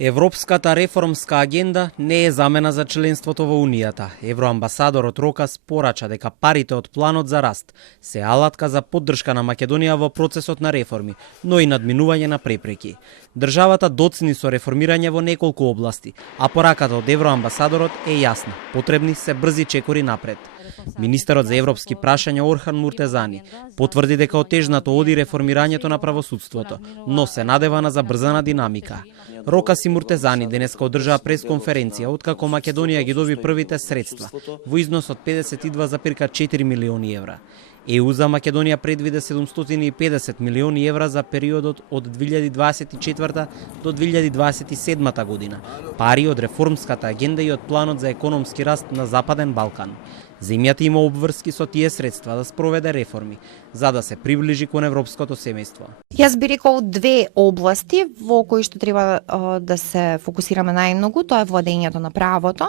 Европската реформска агенда не е замена за членството во Унијата. Евроамбасадорот Рокас порача дека парите од планот за раст се алатка за поддршка на Македонија во процесот на реформи, но и надминување на препреки. Државата доцни со реформирање во неколку области, а пораката од евроамбасадорот е јасна. Потребни се брзи чекори напред. Министерот за европски прашања Орхан Муртезани потврди дека отежнато оди реформирањето на правосудството, но се надева на забрзана динамика. Рокас и Муртезани денеска одржаа пресконференција откако Македонија ги доби првите средства во износ од 52,4 милиони евра. ЕУ за Македонија предвиде 750 милиони евра за периодот од 2024 до 2027 година, пари од реформската агенда и од планот за економски раст на Западен Балкан. Земјата има обврски со тие средства да спроведе реформи, за да се приближи кон европското семејство. Јас би рекол две области во кои што треба да се фокусираме најмногу, тоа е владењето на правото,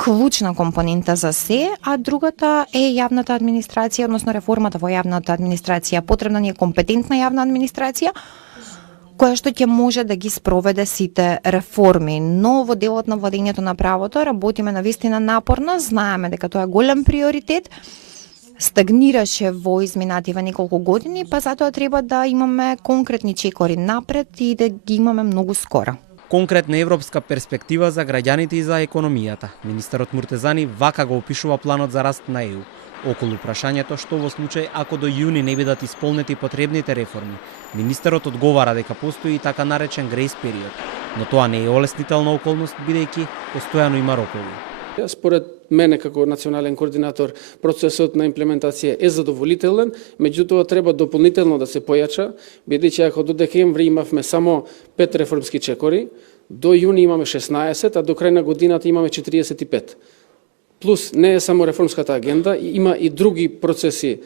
клучна компонента за се, а другата е јавната администрација, односно реформата во јавната администрација. Потребна ни е компетентна јавна администрација, која што ќе може да ги спроведе сите реформи. Но во делот на владењето на правото работиме навистина напорно, знаеме дека тоа е голем приоритет, стагнираше во изминативе неколку години, па затоа треба да имаме конкретни чекори напред и да ги имаме многу скоро. Конкретна европска перспектива за граѓаните и за економијата. Министерот Муртезани вака го опишува планот за раст на ЕУ. Околу прашањето што во случај ако до јуни не бидат исполнети потребните реформи, министерот одговара дека постои и така наречен грейс период, но тоа не е олеснителна околност бидејќи постојано има рокови. Според мене како национален координатор процесот на имплементација е задоволителен, меѓутоа треба дополнително да се појача, бидејќи ако до декември имавме само 5 реформски чекори, до јуни имаме 16, а до крај на годината имаме 45. Плюс не е само реформската агенда, има и други процеси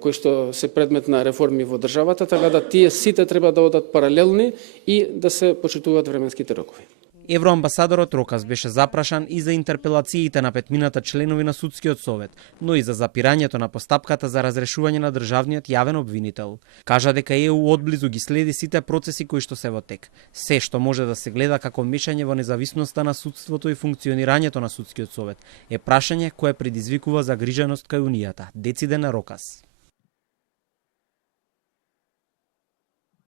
кои што се предмет на реформи во државата, така да тие сите треба да одат паралелни и да се почитуваат временските рокови. Евроамбасадорот Рокас беше запрашан и за интерпелациите на петмината членови на Судскиот совет, но и за запирањето на постапката за разрешување на државниот јавен обвинител. Кажа дека ЕУ одблизу ги следи сите процеси кои што се во тек. Се што може да се гледа како мешање во независноста на судството и функционирањето на Судскиот совет е прашање кое предизвикува загриженост кај Унијата, дециде на Рокас.